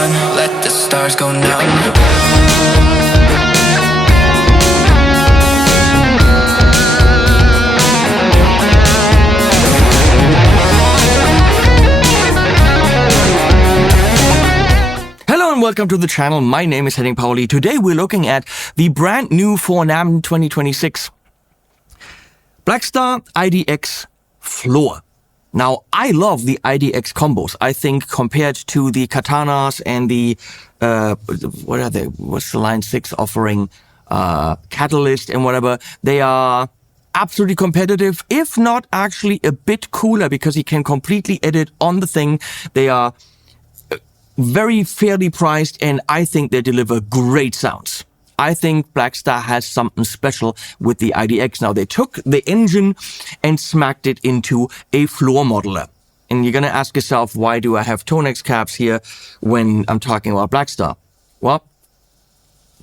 on, let the stars go numb. Welcome to the channel. My name is Henning Pauli. Today we're looking at the brand new for NAMM 2026 Blackstar IDX floor. Now, I love the IDX combos. I think compared to the katanas and the what's the line 6 offering, Catalyst and whatever, they are absolutely competitive, if not actually a bit cooler, because you can completely edit on the thing. They are very fairly priced, and I think they deliver great sounds. I think Blackstar has something special with the IDX. Now, they took the engine and smacked it into a floor modeler. And you're going to ask yourself, why do I have Tonex caps here when I'm talking about Blackstar? Well,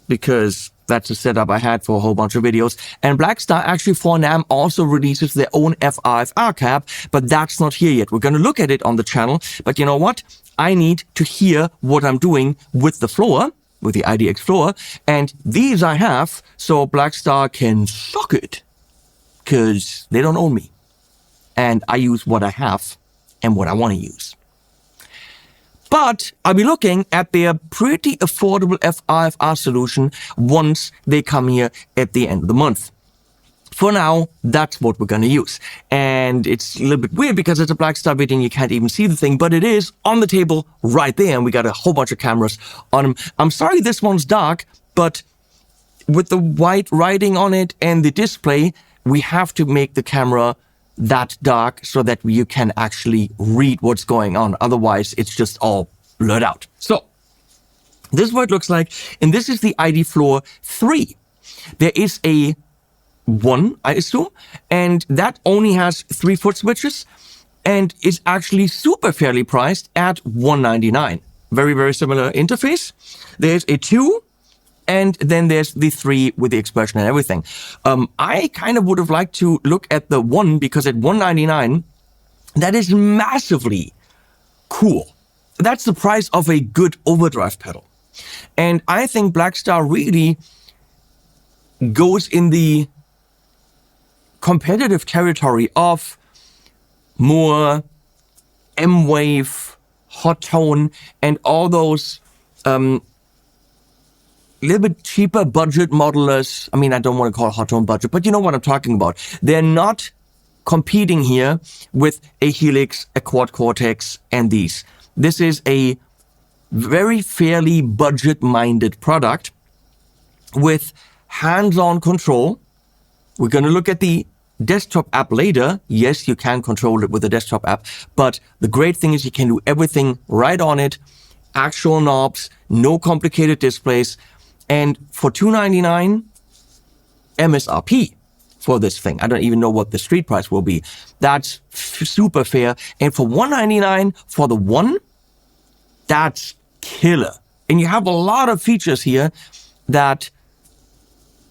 because that's a setup I had for a whole bunch of videos. And Blackstar actually for NAMM also releases their own FRFR cap, but that's not here yet. We're going to look at it on the channel. But you know what? I need to hear what I'm doing with the floor, with the IDX floor, and these I have, so Blackstar can suck it, because they don't own me. And I use what I have and what I want to use. But I'll be looking at their pretty affordable FRFR solution once they come here at the end of the month. For now, that's what we're going to use. And it's a little bit weird because it's a Blackstar video and you can't even see the thing, but it is on the table right there, and we got a whole bunch of cameras on them. I'm sorry this one's dark, but with the white writing on it and the display, we have to make the camera that dark so that you can actually read what's going on. Otherwise, it's just all blurred out. So, this is what it looks like, and this is the ID Floor 3. There is a 1, I assume, and that only has 3 foot switches and is actually super fairly priced at $199. Very, very similar interface. There's a 2, and then there's the 3 with the expression and everything. I kind of would have liked to look at the 1 because at $199, that is massively cool. That's the price of a good overdrive pedal. And I think Blackstar really goes in the competitive territory of more M-Wave, hot tone, and all those little bit cheaper budget modelers. I mean, I don't want to call it hot tone budget, but you know what I'm talking about. They're not competing here with a Helix, a Quad Cortex, and these. This is a very fairly budget-minded product with hands-on control. We're going to look at the desktop app later. Yes, you can control it with the desktop app, but the great thing is you can do everything right on it. Actual knobs, no complicated displays, and for $299 MSRP for this thing. I don't even know what the street price will be. That's super fair. And for $199 for the 1, that's killer. And you have a lot of features here that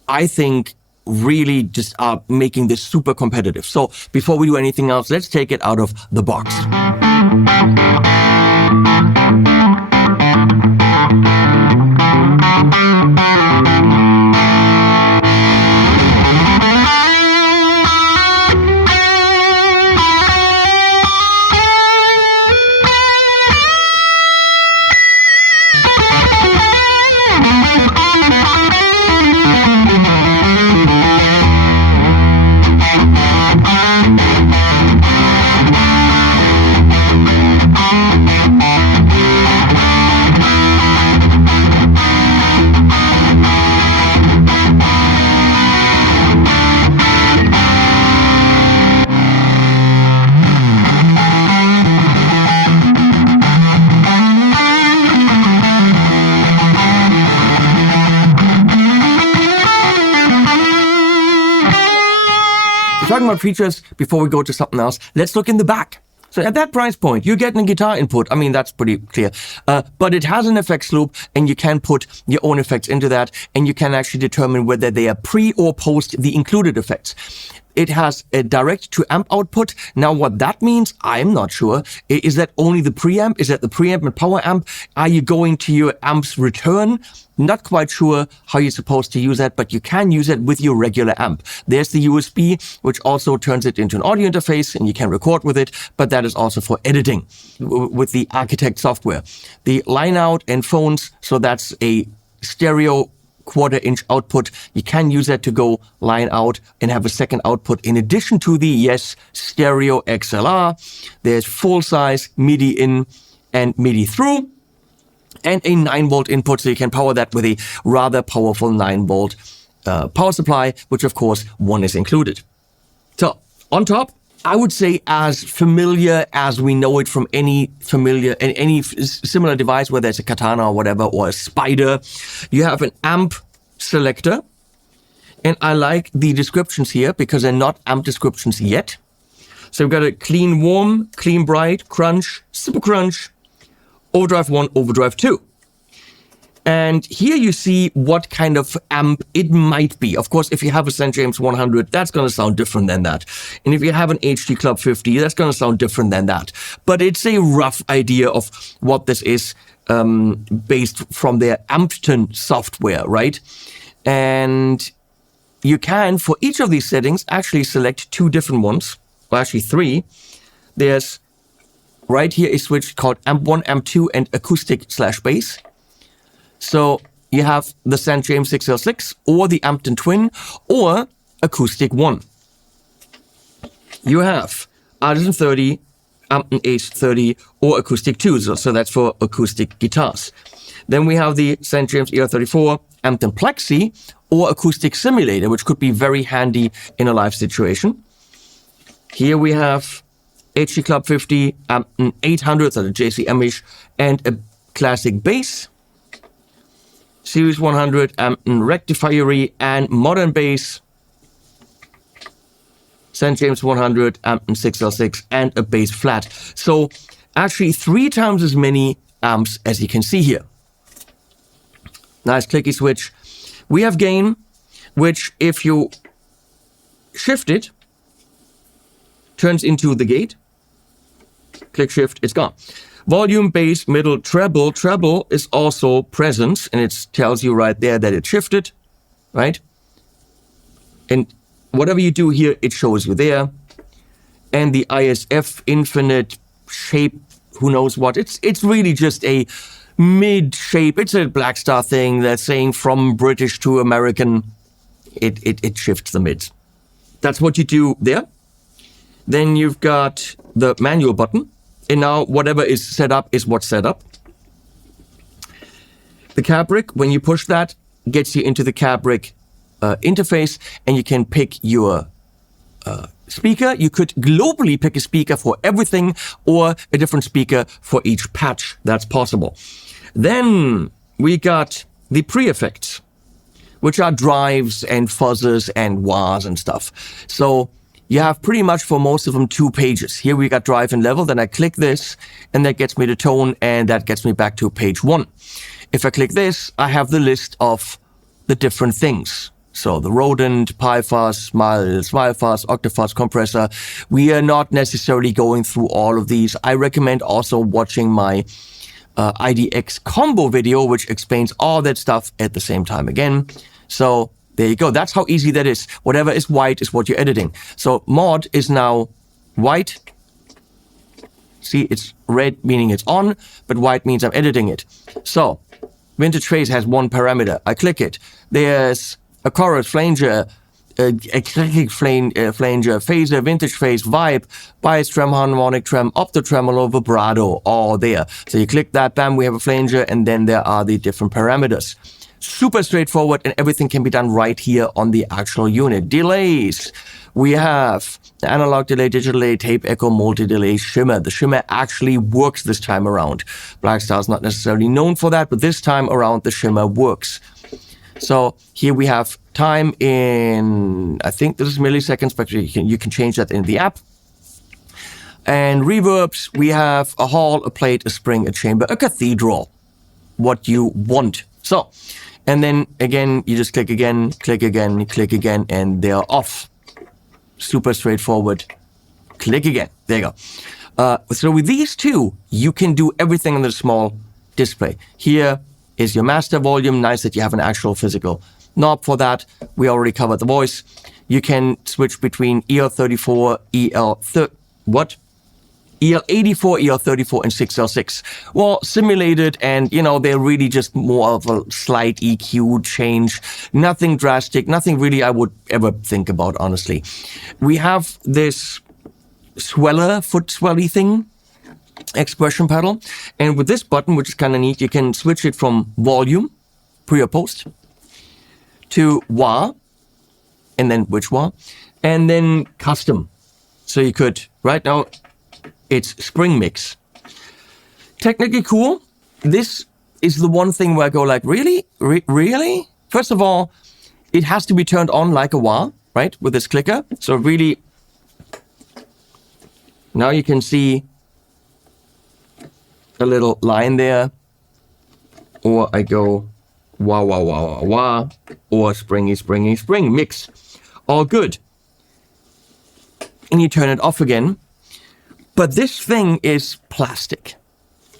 I think really just are making this super competitive. So before we do anything else, let's take it out of the box. Talking about features, before we go to something else, let's look in the back. So at that price point, you're getting a guitar input. I mean, that's pretty clear. But it has an effects loop, and you can put your own effects into that, and you can actually determine whether they are pre or post the included effects. it has a direct to amp output. Now what that means, I'm not sure. Is that only the preamp? Is that the preamp and power amp? Are you going to your amp's return? Not quite sure how you're supposed to use that, but you can use it with your regular amp. There's the USB, which also turns it into an audio interface, and you can record with it, but that is also for editing with the Architect software. The line out and phones, so that's a stereo 1/4 inch output. You can use that to go line out and have a second output in addition to the, yes, stereo XLR. There's full size MIDI in and MIDI through, and a 9-volt input, so you can power that with a rather powerful 9-volt power supply, which of course one is included. So on top, I would say as familiar as we know it from any similar device, whether it's a Katana or whatever, or a Spider, you have an amp selector. And I like the descriptions here because they're not amp descriptions yet. So we've got a clean warm, clean bright, crunch, super crunch, overdrive 1, overdrive 2. And here you see what kind of amp it might be. Of course, if you have a St. James 100, that's going to sound different than that. And if you have an HD Club 50, that's going to sound different than that. But it's a rough idea of what this is based from their Ampton software, right? And you can, for each of these settings, actually select 2 different ones, or actually 3. There's right here a switch called Amp 1, Amp 2, and Acoustic/Bass. So you have the St. James 6L6 or the Ampton Twin or Acoustic 1. You have Artisan 30, Ampton Ace 30 or Acoustic 2. So that's for acoustic guitars. Then we have the St. James ER34, Ampton Plexi or Acoustic Simulator, which could be very handy in a live situation. Here we have HD Club 50, Ampton 800, so the JCM-ish, and a classic bass. Series 100, Ampton Rectifier and modern bass. St. James 100, Ampton 6L6, and a bass flat. So actually 3 times as many amps as you can see here. Nice clicky switch. We have gain, which if you shift it, turns into the gate. Click shift, it's gone. Volume, bass, middle, treble. Treble is also present, and it tells you right there that it shifted, right? And whatever you do here, it shows you there. And the ISF infinite shape, who knows what? It's really just a mid shape. It's a Blackstar thing that's saying from British to American. It shifts the mids. That's what you do there. Then you've got the manual button. And now whatever is set up is what's set up. The cab rig, when you push that, gets you into the cab rig interface, and you can pick your speaker. You could globally pick a speaker for everything or a different speaker for each patch. That's possible. Then we got the pre-effects, which are drives and fuzzers and wahs and stuff. So you have pretty much for most of them 2 pages. Here we got drive and level, then I click this, and that gets me the tone, and that gets me back to page 1. If I click this, I have the list of the different things. So the rodent, pi fuzz, smile fuzz, octafuzz, compressor. We are not necessarily going through all of these. I recommend also watching my IDX combo video, which explains all that stuff at the same time again. So there you go. That's how easy that is. Whatever is white is what you're editing. So mod is now white. See, it's red meaning it's on, but white means I'm editing it. So vintage phase has 1 parameter. I click it. There's a chorus, flanger, eclectic flanger, phaser, vintage phase, vibe, bias, trem, harmonic trem, opto tremolo, vibrato, all there. So you click that, bam, we have a flanger, and then there are the different parameters. Super straightforward, and everything can be done right here on the actual unit. Delays. We have analog delay, digital delay, tape echo, multi-delay, shimmer. The shimmer actually works this time around. Blackstar is not necessarily known for that, but this time around the shimmer works. So here we have time in, I think this is milliseconds, but you can change that in the app. And reverbs, we have a hall, a plate, a spring, a chamber, a cathedral. What you want. So, and then again, you just click again, click again, click again, and they're off. super straightforward. Click again. There you go. So with these two, you can do everything on the small display. Here is your master volume. Nice that you have an actual physical knob for that. We already covered the voice. You can switch between EL34, EL84, EL34, and 6L6. Well, simulated, and they're really just more of a slight EQ change. Nothing drastic, nothing really I would ever think about, honestly. We have this sweller, foot swelly thing, expression pedal. And with this button, which is kind of neat, you can switch it from volume, pre or post, to wah, and then which wah, and then custom. So you could, right now, it's spring mix. Technically cool. This is the one thing where I go like, really? Really? First of all, it has to be turned on like a wah, right? With this clicker. So really, now you can see a little line there. Or I go wah, wah, wah, wah, wah. Or springy, springy, spring mix. All good. And you turn it off again. But this thing is plastic.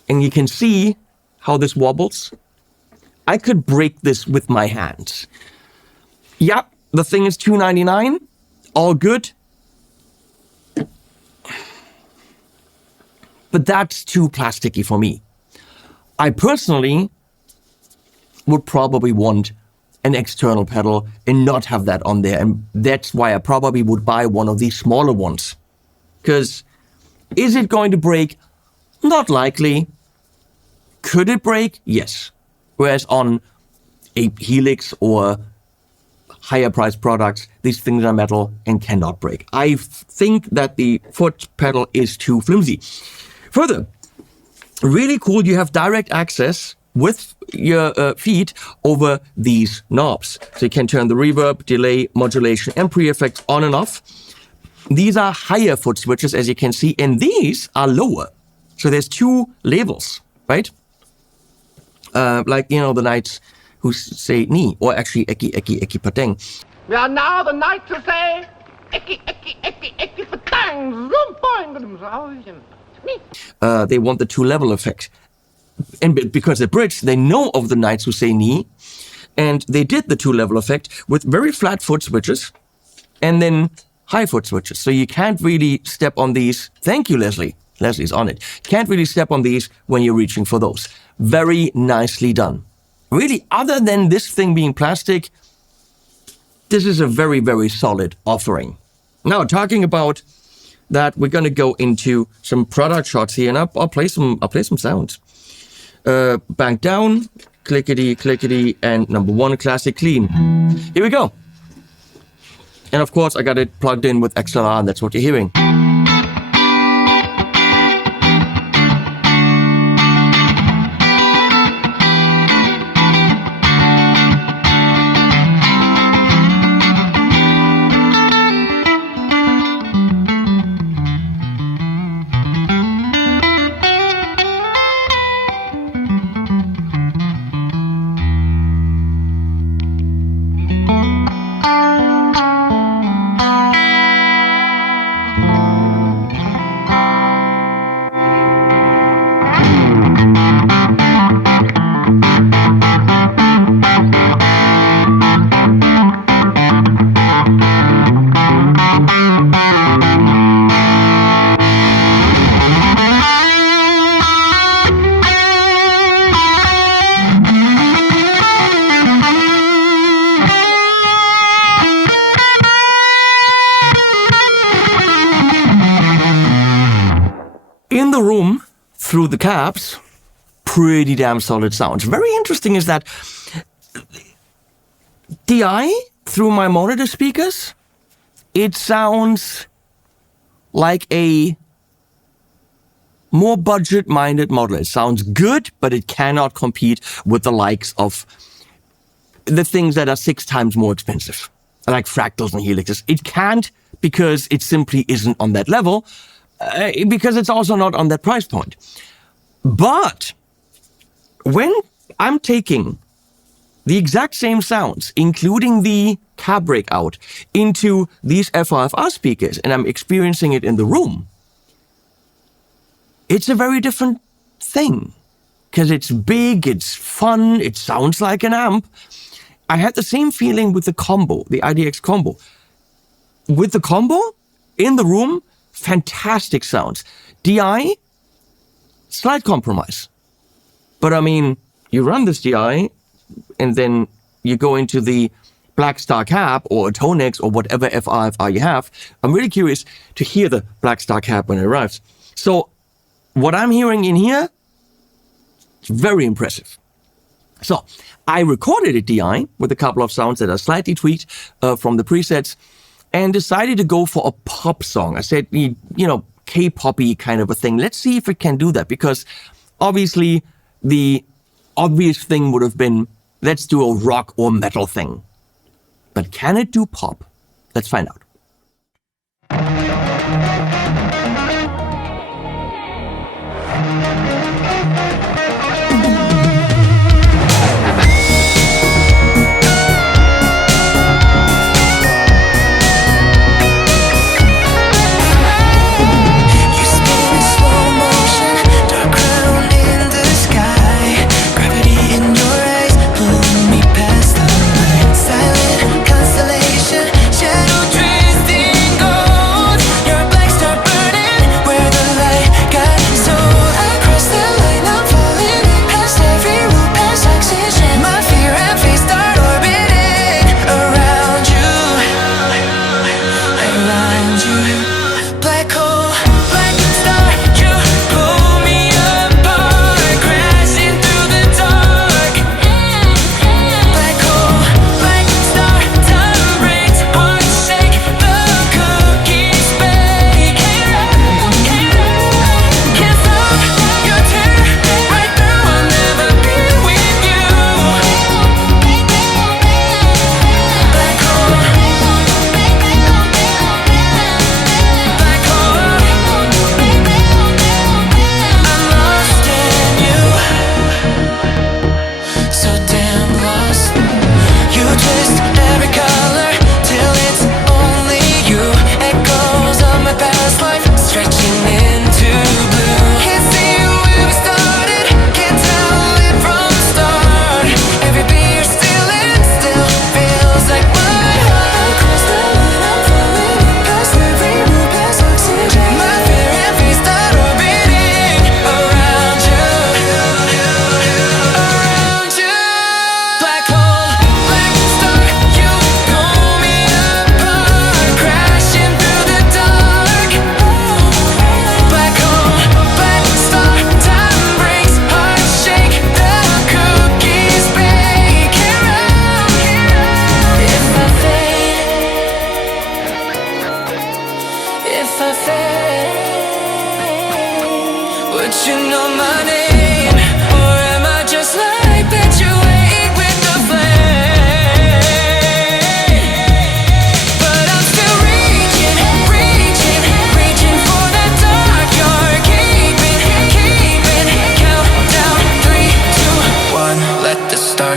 And you can see how this wobbles. I could break this with my hands. Yeah, the thing is $2.99. All good. But that's too plasticky for me. I personally would probably want an external pedal and not have that on there. And that's why I probably would buy one of these smaller ones. Because is it going to break? Not likely. Could it break? Yes. Whereas on a Helix or higher priced products, these things are metal and cannot break. I think that the foot pedal is too flimsy. Further, really cool, you have direct access with your feet over these knobs. So you can turn the reverb, delay, modulation, and pre-effects on and off. These are higher foot switches, as you can see, and these are lower. So there's two levels, right? Like, the knights who say ni, or actually eki, eki, eki, pateng. We are now the knights who say eki, eki, eki, eki, pateng, zoom, boing, they want the two-level effect. And because they're Brits, they know of the knights who say ni, and they did the two-level effect with very flat foot switches and then high foot switches. So you can't really step on these. Thank you, Leslie. Leslie's on it. Can't really step on these when you're reaching for those. Very nicely done. Really, other than this thing being plastic, this is a very, very solid offering. Now, talking about that, we're going to go into some product shots here, and I'll play some sounds. Bank down, clickety, clickety, and number one, classic clean. Here we go. And of course, I got it plugged in with XLR, and that's what you're hearing. In the room, through the cabs, pretty damn solid sounds. Very interesting is that DI, through my monitor speakers, it sounds like a more budget-minded model. It sounds good, but it cannot compete with the likes of the things that are 6 times more expensive, like fractals and helixes. It can't, because it simply isn't on that level. Because it's also not on that price point. But when I'm taking the exact same sounds, including the cab brake out into these FRFR speakers and I'm experiencing it in the room, it's a very different thing. Because it's big, it's fun, it sounds like an amp. I had the same feeling with the combo, the IDX combo. With the combo, in the room, fantastic sounds. DI, slight compromise. But I mean, you run this DI, and then you go into the Blackstar cab or a Tonex or whatever FRFR you have. I'm really curious to hear the Blackstar cab when it arrives. So what I'm hearing in here, it's very impressive. So I recorded a DI with a couple of sounds that are slightly tweaked from the presets and decided to go for a pop song. I said, you know, K-poppy kind of a thing. Let's see if it can do that, because obviously the obvious thing would have been, let's do a rock or metal thing. But can it do pop? Let's find out.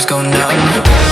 Go now.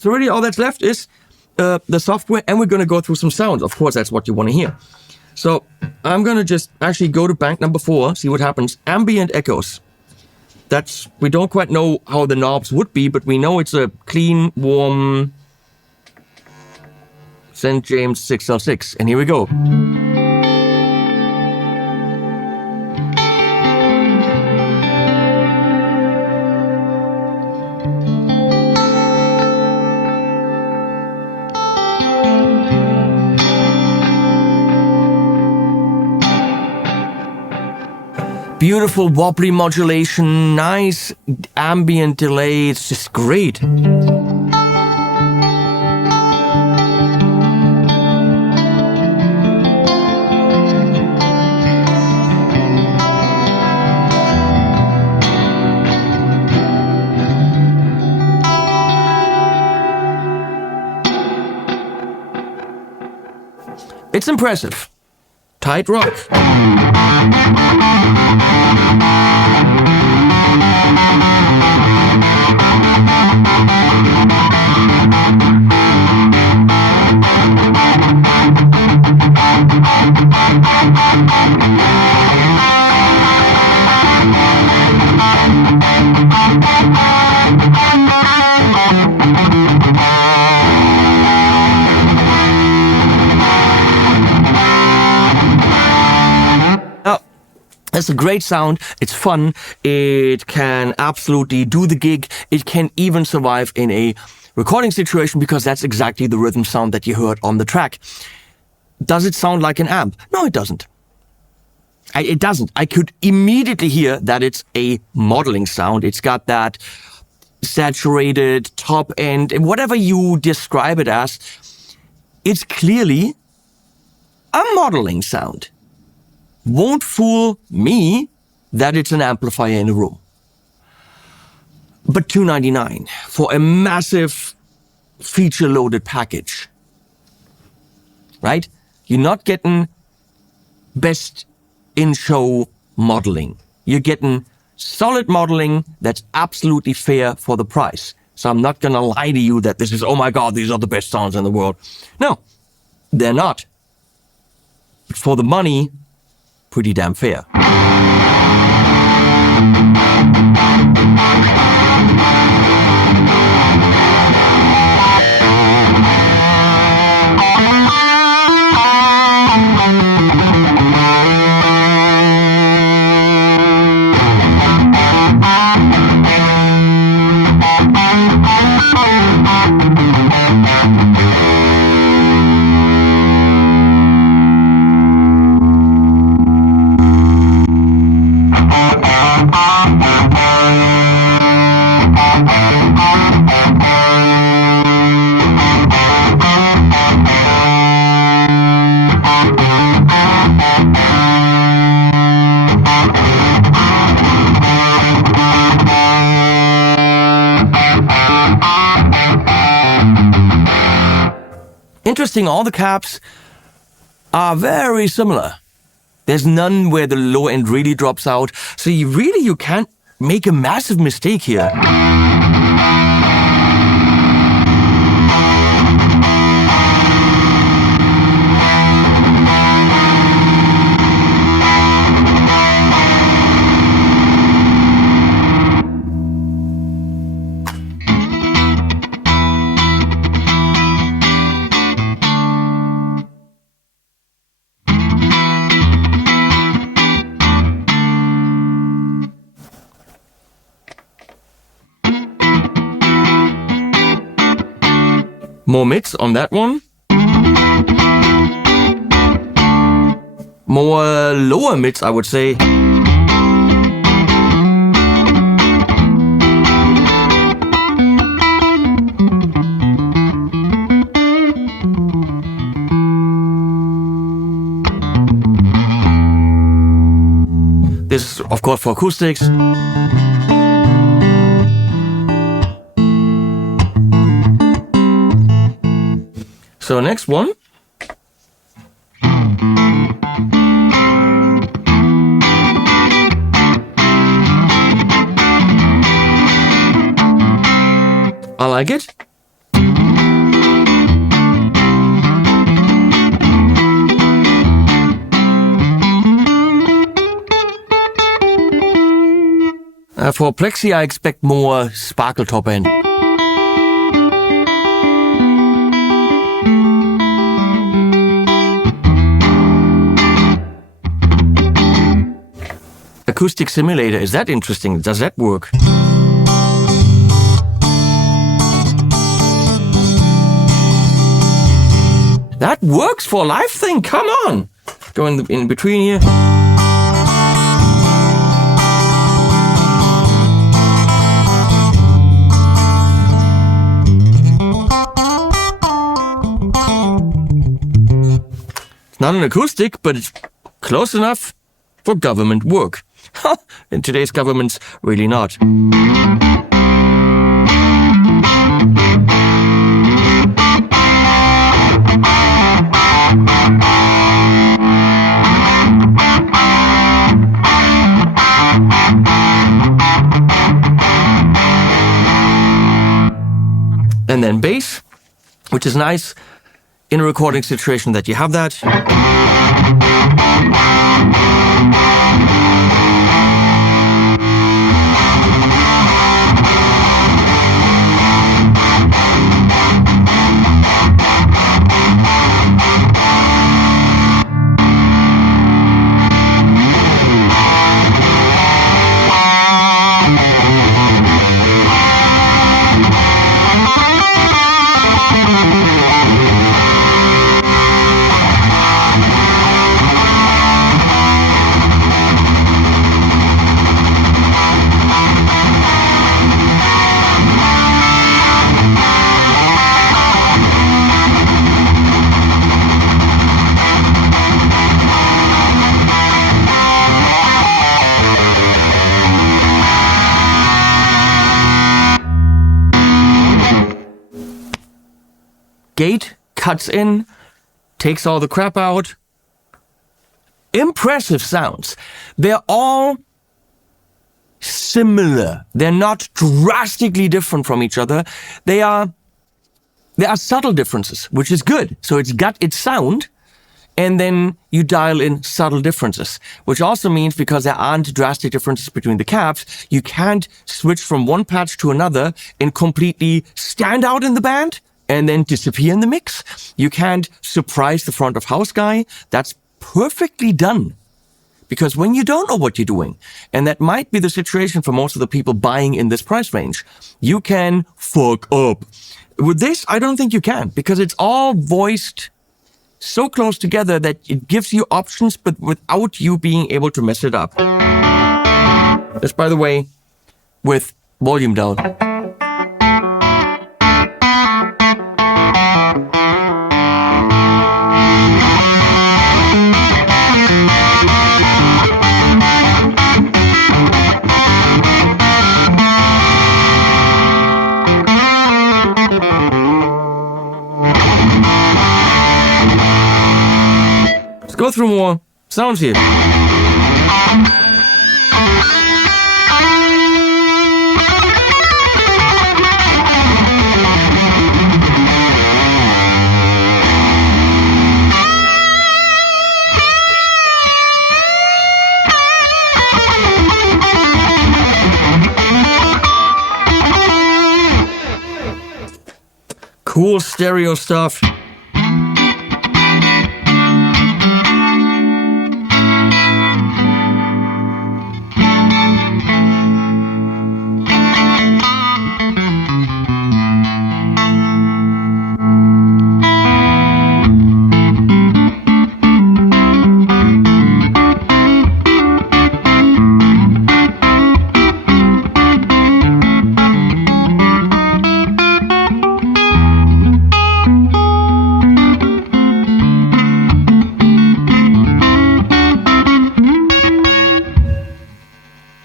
So really all that's left is the software, and we're going to go through some sounds. Of course, that's what you want to hear. So I'm going to just actually go to bank number 4, see what happens. Ambient echoes. We don't quite know how the knobs would be, but we know it's a clean, warm St. James 6L6. And here we go. Beautiful wobbly modulation, nice ambient delay. It's just great. It's impressive. Tight rock. It's a great sound, it's fun, it can absolutely do the gig, it can even survive in a recording situation because that's exactly the rhythm sound that you heard on the track. Does it sound like an amp? No, it doesn't. It doesn't. I could immediately hear that it's a modeling sound. It's got that saturated top end, and whatever you describe it as, it's clearly a modeling sound. Won't fool me that it's an amplifier in a room. But $299 for a massive feature-loaded package, right? You're not getting best in-show modeling. You're getting solid modeling that's absolutely fair for the price. So I'm not gonna lie to you that this is, oh my God, these are the best sounds in the world. No, they're not. But for the money, pretty damn fair. Interesting, all the caps are very similar. There's none where the low end really drops out, so you can't make a massive mistake here. More mids on that one. More lower mids, I would say. This is, of course, for acoustics. So next one. I like it. For Plexi, I expect more sparkle top end. Acoustic simulator, is that interesting? Does that work? That works for a live thing, come on! Go in between here. Not an acoustic, but it's close enough for government work. In today's governments, really not. And then bass, which is nice in a recording situation that you have that. Gate cuts in, takes all the crap out. Impressive sounds. They're all similar. They're not drastically different from each other. There are subtle differences, which is good. So it's got its sound, and then you dial in subtle differences, which also means because there aren't drastic differences between the caps, you can't switch from one patch to another and completely stand out in the band and then disappear in the mix. You can't surprise the front of house guy. That's perfectly done. Because when you don't know what you're doing, and that might be the situation for most of the people buying in this price range, you can fuck up. With this, I don't think you can, because it's all voiced so close together that it gives you options, but without you being able to mess it up. This, by the way, with volume down. Go through more sounds here. Cool stereo stuff.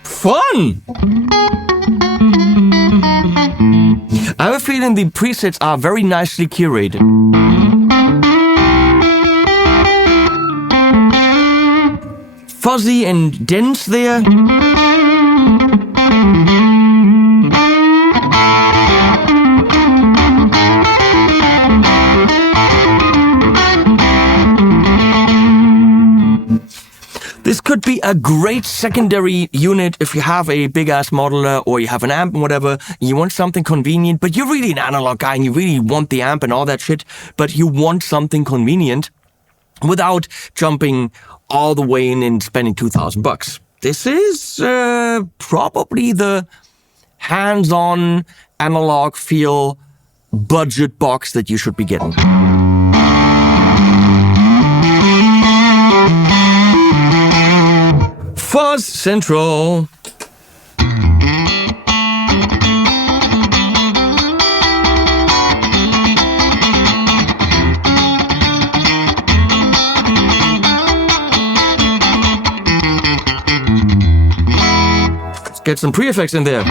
Fun! I have a feeling the presets are very nicely curated. Fuzzy and dense there. This could be a great secondary unit if you have a big-ass modeler or you have an amp and whatever, you want something convenient, but you're really an analog guy and you really want the amp and all that shit, but you want something convenient without jumping all the way in and spending $2,000. This is probably the hands-on analog feel budget box that you should be getting. Fuzz Central. get some pre-effects in there.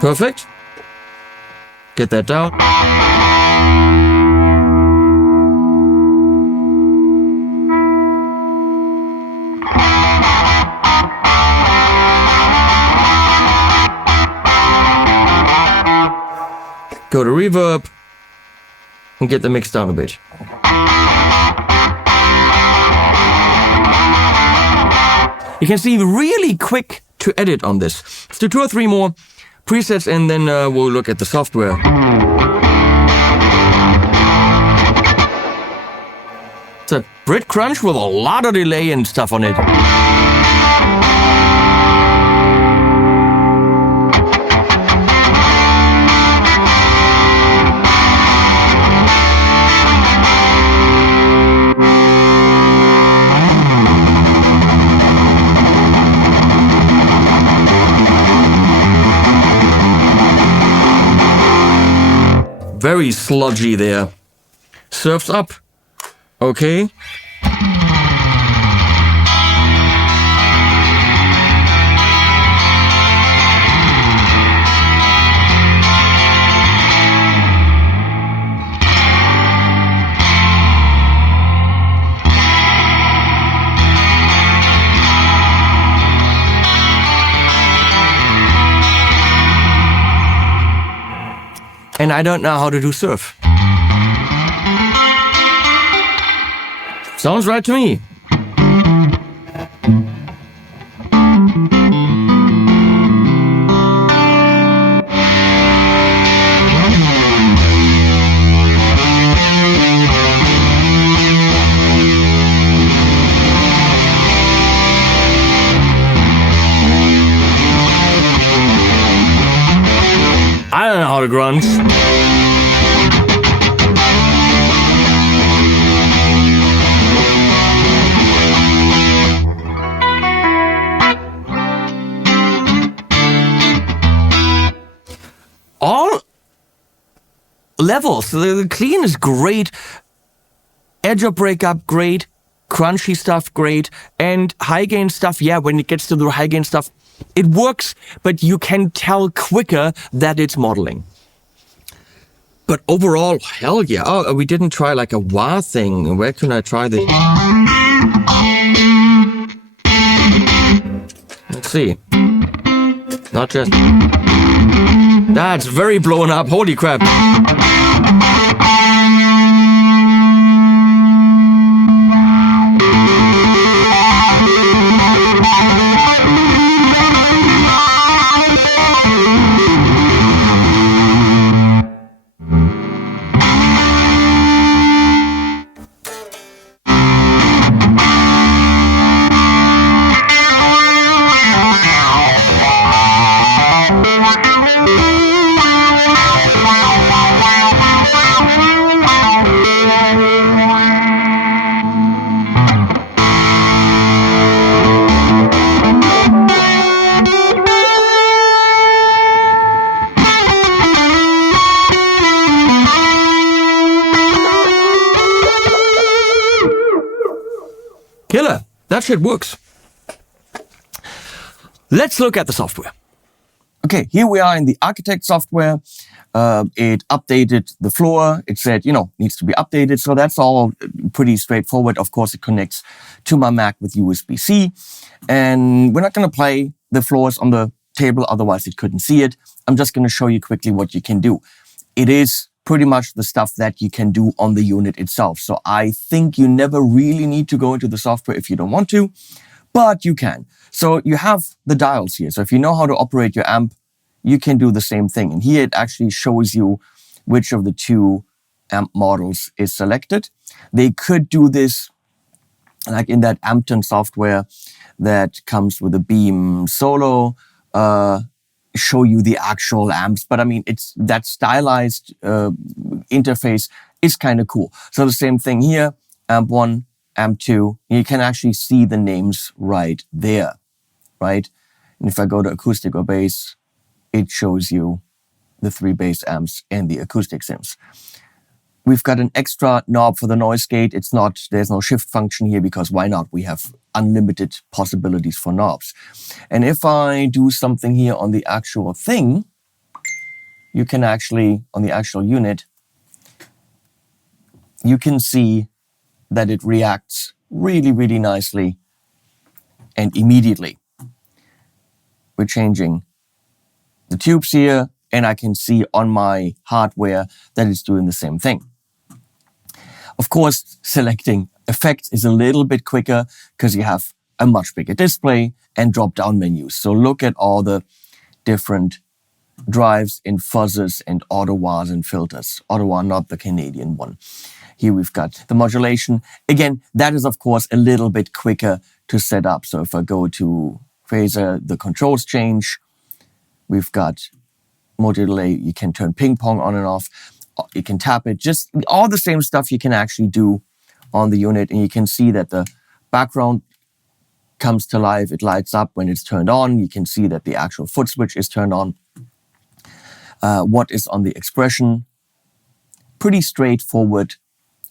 Perfect. Get that down. Go to reverb and get the mix down a bit. You can see really quick to edit on this. Let's do 2 or 3 more presets and then we'll look at the software. It's a Brit crunch with a lot of delay and stuff on it. Very sludgy there. Surfs up. Okay. And I don't know how to do surf. Sounds right to me. I don't know how to grunge. All levels. The clean is great. Edge of breakup, great. Crunchy stuff, great. And high gain stuff, yeah, when it gets to the high gain stuff, it works, but you can tell quicker that it's modeling. But overall, hell yeah. Oh, we didn't try like a wah thing. Where can I try this? Let's see. Not just... That's very blown up. Holy crap. Killer. That shit works. Let's look at the software. Okay, here we are in the Architect software. It updated the floor. It said, needs to be updated. So that's all pretty straightforward. Of course, it connects to my Mac with USB-C. And we're not going to play the floors on the table, otherwise it couldn't see it. I'm just going to show you quickly what you can do. It is pretty much the stuff that you can do on the unit itself. So I think you never really need to go into the software if you don't want to, but you can. So you have the dials here. So if you know how to operate your amp, you can do the same thing. And here it actually shows you which of the 2 amp models is selected. They could do this like in that Ampton software that comes with a Beam Solo, show you the actual amps. But I mean, it's that stylized interface is kind of cool. So the same thing here, amp 1, amp 2, you can actually see the names right there, right? And if I go to acoustic or bass, it shows you the 3 bass amps and the acoustic sims. We've got an extra knob for the noise gate. There's no shift function here because why not? We have unlimited possibilities for knobs. And if I do something here on the actual thing, you can actually, on the actual unit, you can see that it reacts really, really nicely and immediately. We're changing the tubes here, and I can see on my hardware that it's doing the same thing. Of course, selecting effects is a little bit quicker because you have a much bigger display and drop-down menus. So look at all the different drives in fuzzes and autowahs and filters. Autowah, not the Canadian one. Here we've got the modulation. Again, that is of course a little bit quicker to set up. So if I go to phaser, the controls change. We've got modulate, you can turn ping pong on and off. You can tap it, just all the same stuff you can actually do on the unit. And you can see that the background comes to life. It lights up when it's turned on. You can see that the actual foot switch is turned on. What is on the expression? Pretty straightforward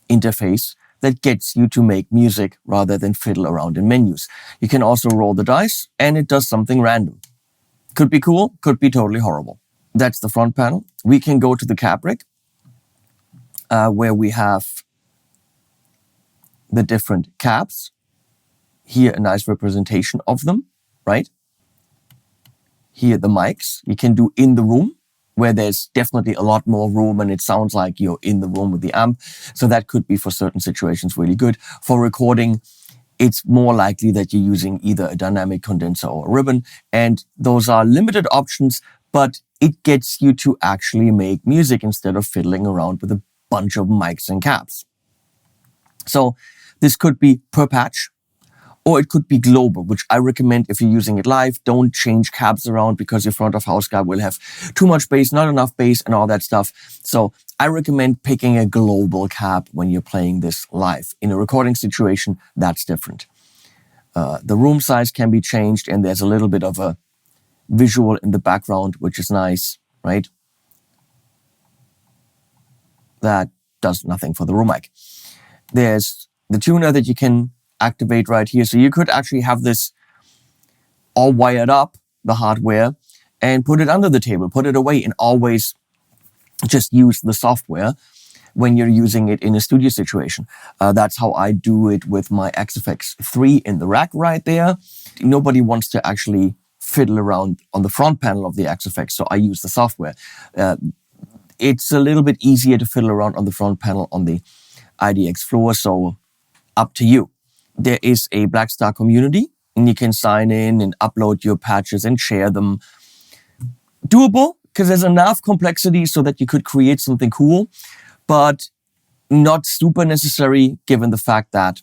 interface that gets you to make music rather than fiddle around in menus. You can also roll the dice and it does something random. Could be cool, could be totally horrible. That's the front panel. We can go to the cab rig where we have the different cabs. Here, a nice representation of them, right? Here, the mics. You can do in the room, where there's definitely a lot more room and it sounds like you're in the room with the amp. So that could be for certain situations really good. For recording, it's more likely that you're using either a dynamic condenser or a ribbon. And those are limited options, but it gets you to actually make music instead of fiddling around with a bunch of mics and cabs. So this could be per patch, or it could be global, which I recommend if you're using it live. Don't change cabs around because your front of house guy will have too much bass, not enough bass, and all that stuff. So I recommend picking a global cab when you're playing this live. In a recording situation, that's different. The room size can be changed, and there's a little bit of a visual in the background, which is nice, right? That does nothing for the room mic. There's the tuner that you can activate right here. So you could actually have this all wired up, the hardware, and put it under the table, put it away, and always just use the software when you're using it in a studio situation. That's how I do it with my XFX 3 in the rack right there. Nobody wants to actually fiddle around on the front panel of the XFX, so I use the software. It's a little bit easier to fiddle around on the front panel on the IDX floor, so up to you. There is a Blackstar community, and you can sign in and upload your patches and share them. Doable, because there's enough complexity so that you could create something cool, but not super necessary given the fact that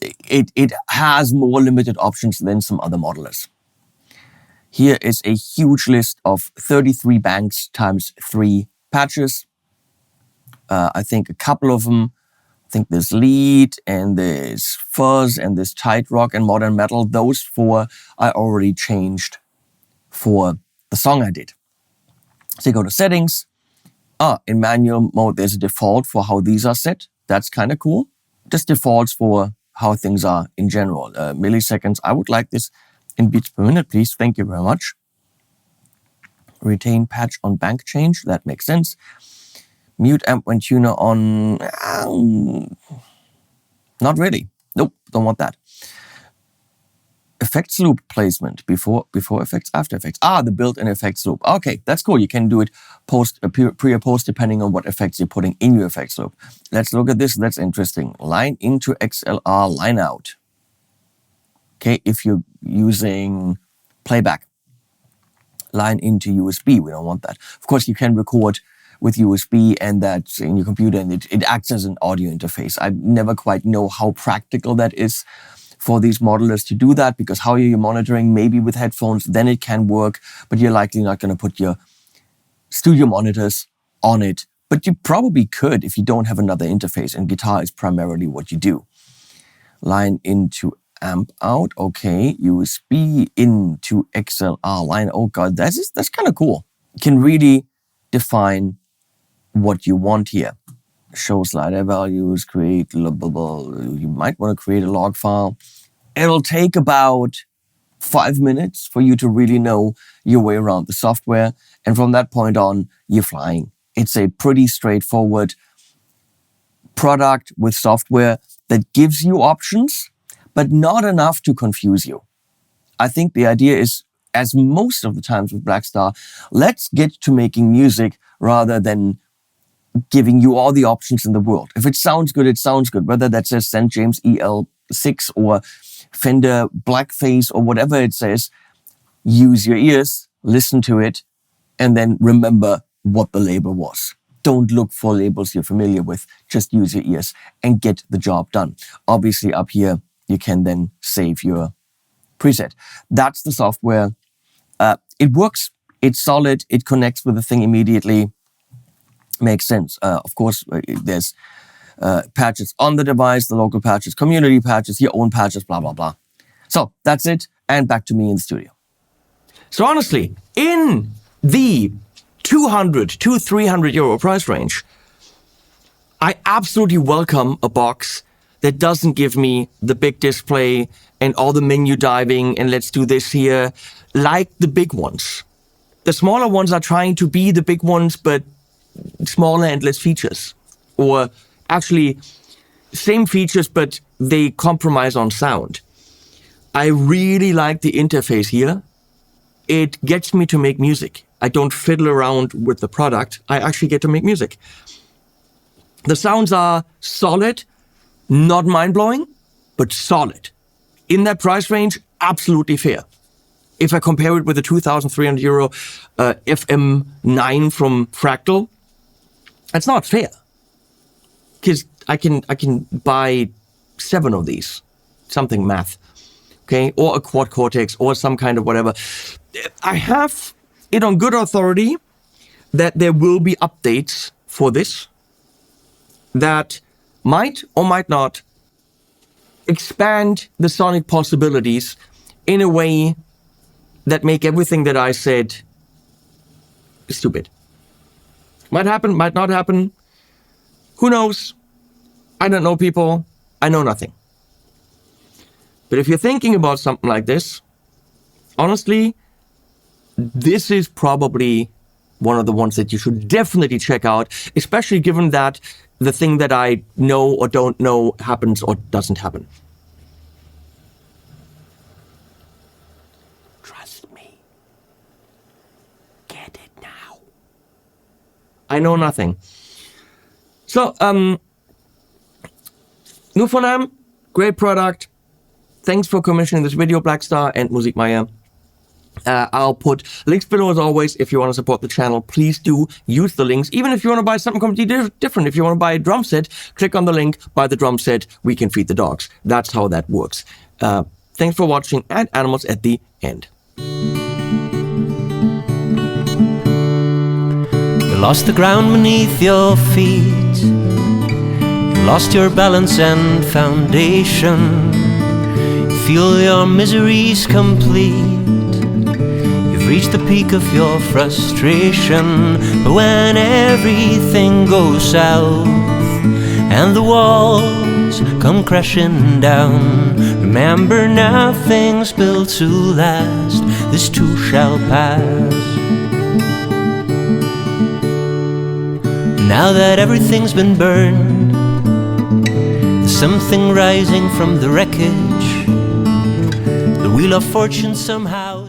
it has more limited options than some other modelers. Here is a huge list of 33 banks times 3 patches. I think a couple of them, I think there's lead and there's fuzz and there's tight rock and modern metal. Those 4 I already changed for the song I did. So you go to settings. In manual mode, there's a default for how these are set. That's kind of cool. Just defaults for how things are in general. Milliseconds, I would like this in beats per minute, please. Thank you very much. Retain patch on bank change. That makes sense. Mute amp when tuner on. Not really. Nope, don't want that. Effects loop placement before effects, after effects. The built-in effects loop. Okay, that's cool. You can do it pre or post depending on what effects you're putting in your effects loop. Let's look at this. That's interesting. Line into XLR, line out. Okay, if you're using playback, line into USB. We don't want that. Of course, you can record with USB and that's in your computer and it acts as an audio interface. I never quite know how practical that is for these modelers to do that, because how are you monitoring? Maybe with headphones, then it can work, but you're likely not going to put your studio monitors on it but you probably could if you don't have another interface and guitar is primarily what you do. Line into amp out, okay. USB into XLR line. Oh God, that's kind of cool. You can really define what you want here. Show slider values, create, blah, blah, blah. You might want to create a log file. It'll take about 5 minutes for you to really know your way around the software. And from that point on, you're flying. It's a pretty straightforward product with software that gives you options, but not enough to confuse you. I think the idea is, as most of the times with Blackstar, let's get to making music rather than giving you all the options in the world. If it sounds good, it sounds good. Whether that says St. James EL6 or Fender Blackface or whatever it says, use your ears, listen to it, and then remember what the label was. Don't look for labels you're familiar with. Just use your ears and get the job done. Obviously, up here, you can then save your preset. That's the software. It works. It's solid. It connects with the thing immediately. Makes sense. Of course, there's patches on the device, the local patches, community patches, your own patches, blah, blah, blah. So that's it. And back to me in the studio. So honestly, in the 200 to 300 euro price range, I absolutely welcome a box that doesn't give me the big display and all the menu diving and let's do this here, like the big ones. The smaller ones are trying to be the big ones, but smaller and less features. Or actually, same features, but they compromise on sound. I really like the interface here. It gets me to make music. I don't fiddle around with the product. I actually get to make music. The sounds are solid, not mind-blowing, but solid. In that price range, absolutely fair. If I compare it with the 2,300 euro FM9 from Fractal, that's not fair. Because I can buy 7 of these, something math, okay, or a quad cortex or some kind of whatever. I have it on good authority that there will be updates for this that might or might not expand the sonic possibilities in a way that make everything that I said stupid. Might happen, might not happen. Who knows? I don't know people. I know nothing. But if you're thinking about something like this, honestly, this is probably one of the ones that you should definitely check out, especially given that the thing that I know or don't know happens or doesn't happen. Trust me. Get it now. I know nothing. So, nur von einem, great product. Thanks for commissioning this video, Blackstar and Musikmeier. I'll put links below as always. If you want to support the channel, please do use the links. Even if you want to buy something completely different, if you want to buy a drum set, click on the link, buy the drum set, we can feed the dogs. That's how that works. Thanks for watching, and animals at the end. You lost the ground beneath your feet. You lost your balance and foundation. You feel your misery's complete. Reach the peak of your frustration. But when everything goes south and the walls come crashing down, remember nothing's built to last. This too shall pass. Now that everything's been burned, there's something rising from the wreckage. The wheel of fortune somehow